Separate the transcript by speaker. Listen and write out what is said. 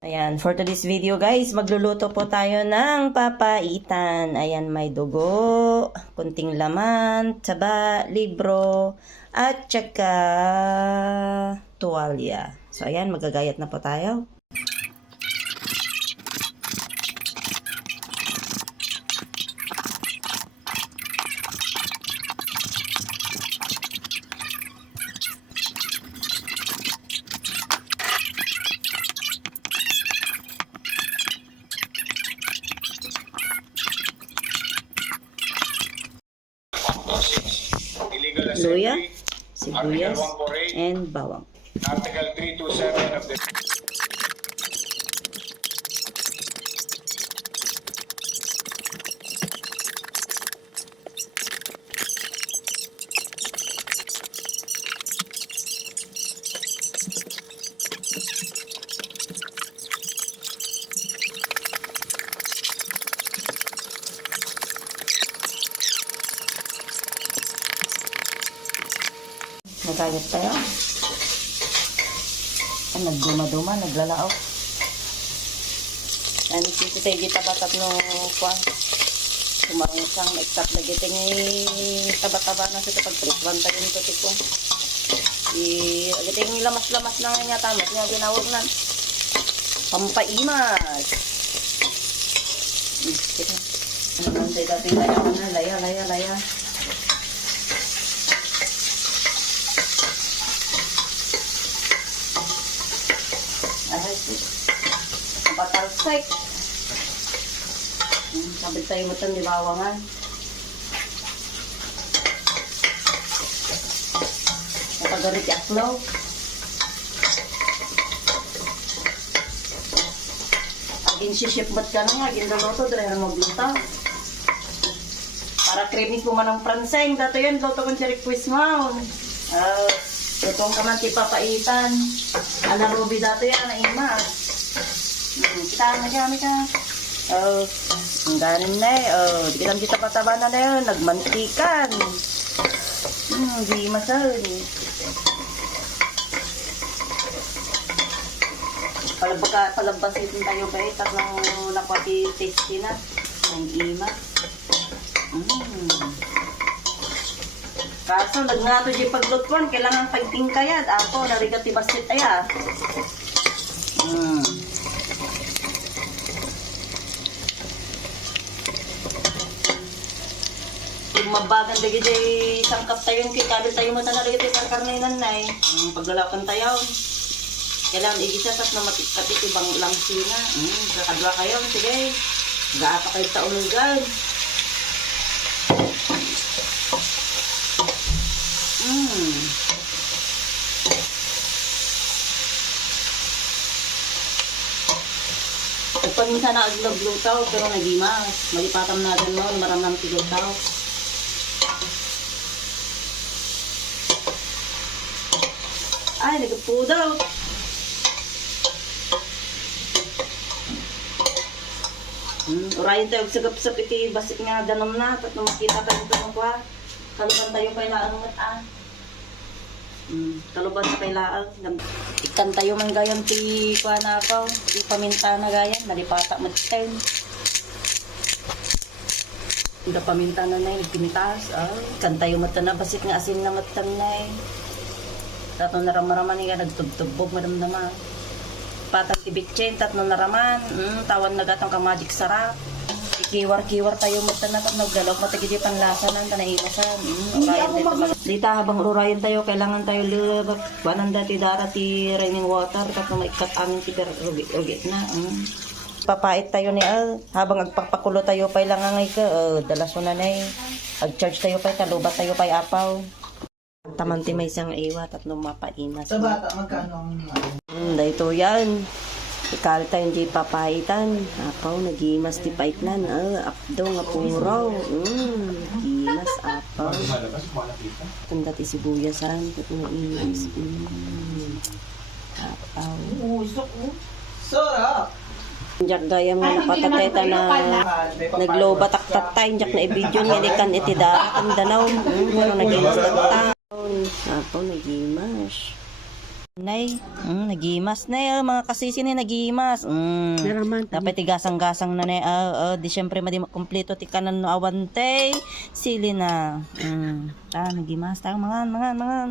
Speaker 1: Ayan, for today's video guys, magluluto po tayo ng papaitan. Ayan, may dugo, kunting laman, taba, libro, at saka tuwalya. So ayan, magagayat na po tayo. Luya, sibuyas,
Speaker 2: Article 148,
Speaker 1: and bawang.
Speaker 2: Article 327 of the
Speaker 1: Nagayat tayo. Ay, nagduma-duma, naglalaok. Ano si tayo di tabatat no kwan. Kumarang sang maiktat lagi tayo ngay taba-taba na sa tapag trisban tayo nito tipo. I, tayo ngay lamas-lamas na nga tamat nga ginawag na. Pampaimas. Hmm, sige. Ano man tayo dati laya na, laya, laya, laya. Hmm, Sabit tayo mo itong libawangan. Napagarit yung aslaw. Agin sisipmat ka na nga, agin luluto, dahil magluto. Para creamy ko man ang pranseng. Dato yan, luto kong siya request mo. Ah, lutong ka man ti papaitan. Ala Ruby dato yan, na imas. Hmm, kita na kami ka. Oh, ang ganin na eh. Oh, di kita kita pataba na na yun. Nagmantikan. Hmm, di masal. Palabaka, palabasin tayo ba eh. Tatlong nakwati tasty na. Ang ima. Mm. Kaso, nagngato di paglutuan, kailangan pagtingkayad. Ako, narigat ti basit aya. Mm. Yung mabagan dagi di sangkap tayo yung kikabil tayo mo tanarigat ti karkarninan na eh. Mm, paglalakan tayo. Kailangan igisa tat na matikati ibang lang sina. Mm, kakadwa kayo, sige. Gaapa kayo taon ng guard. Mm. Pag minsan na aglog-lutaw, pero nagimas. Malipatam natin mo, maramang tigutaw. Ay, nagpudaw. Hmm, urayin tayo sagap-sap iti basik nga danom na, at nung makita tayo ito ng kwa, kaluban tayo pa ilaan ng ah. Hmm, kaluban sa kailaan. Ikan tayo man gayon ti kwa na ako, ti paminta na gayan, nalipata magten. Ida paminta na na, nagpinitas. Ah, ikan tayo mata na, basik nga asin na matan na eh. Tato naramaraman nga nagtubtubbog madamdama. Patang tibitchen, tatno naraman. Mm, tawan na gatang kamadik sarap. Ikiwar-kiwar tayo mo tanak at naggalok matagidi panlasa ng tanaimasan. Mm, urayan tayo. Dita habang urayan tayo, kailangan tayo lulubak. Banan dati dara ti raining water, tapos maikat amin ti perugit na. Mm. Papait tayo ni Al. Habang agpapakulo tayo pa ilang angay ka, uh, dalaso na na eh. Ag-charge tayo pa, kalubat tayo pa apaw. Tamanti may isang iwa, tatlong mapaimas.
Speaker 3: Sa bata, magkano ang ano?
Speaker 1: Hmm, dahito yan. Ikal tayo hindi papaitan. Apaw, nagimas ti paitlan. Ah, apdo nga puraw. Hmm, nagimas, apaw. Tanda ti sibuyasan. Ito nga imas. Hmm, apaw.
Speaker 3: Usok mo. Sarap!
Speaker 1: Diyak gaya nga napatateta na naglobatak tayo. Diyak na ibidyo niya likan iti darakan danaw. Hmm, pero nagimas na. Apaw, nagimas. Nay, mm, nagimas na mga kasisi ni nagimas. Mm.
Speaker 4: Naraman.
Speaker 1: Dapat tigasang-gasang na na ah, ah, di syempre madi makumpleto ti kanan no awante sili na. Mm. Ta nagimas ta mangan mangan mangan.